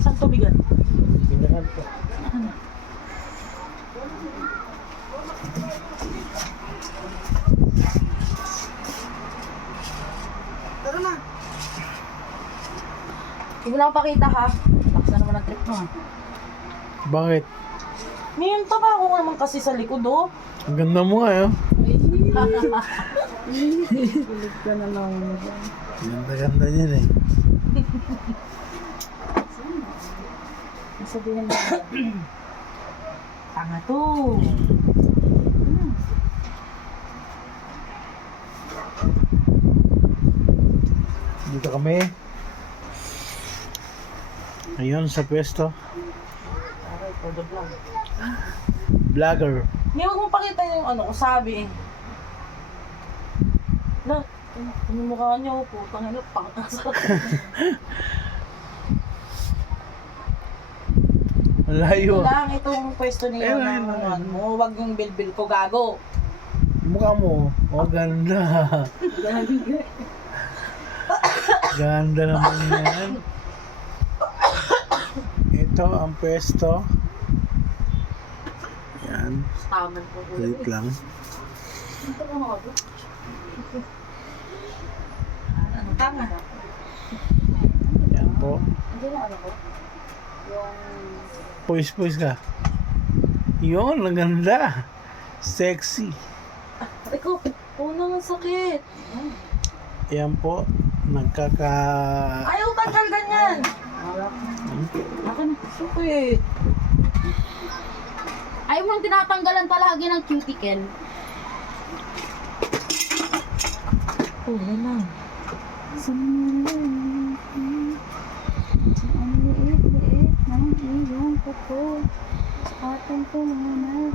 Saan to bigat? Pinahan po. Tara na. Hindi mo na ako pakita ha. Lakas na naman ang trip mo ha. Bakit? Ngayon pa ba ako naman kasi sa likod oh. Ang ganda mo nga, eh. Kulit ka na lang. Ganda-ganda niyan, eh. Sabihin mo. Tanga to. Dito kami. Ayun, sa pwesto. Aray, todo vlog. Vlogger. Hindi, huwag mo pakita yung ano ko sabi. Na, ano mukha niyo, putang ina, pangkasal. Malayo. Lang itong pwesto niyo Ayun, ng ayun. ano mo, wag yung bilbil ko gago. Mukha mo. Oh, ganda. Ganda naman yan. Ito ang pwesto. Yan. Taman po. Wait lang. Ano, tama na. Yan po. Hindi na ano ko. Yung... Poise ka. Yun, ang ganda. Sexy. Ikaw, unang sakit. Yan po. Nagkaka... Ayaw tanggal ganyan. Akin, sukit. Ayaw mong tinatanggalan palagi ng cuticle. Wala lang. Ang liit-liit ng iyong kuko sa ating pulungan.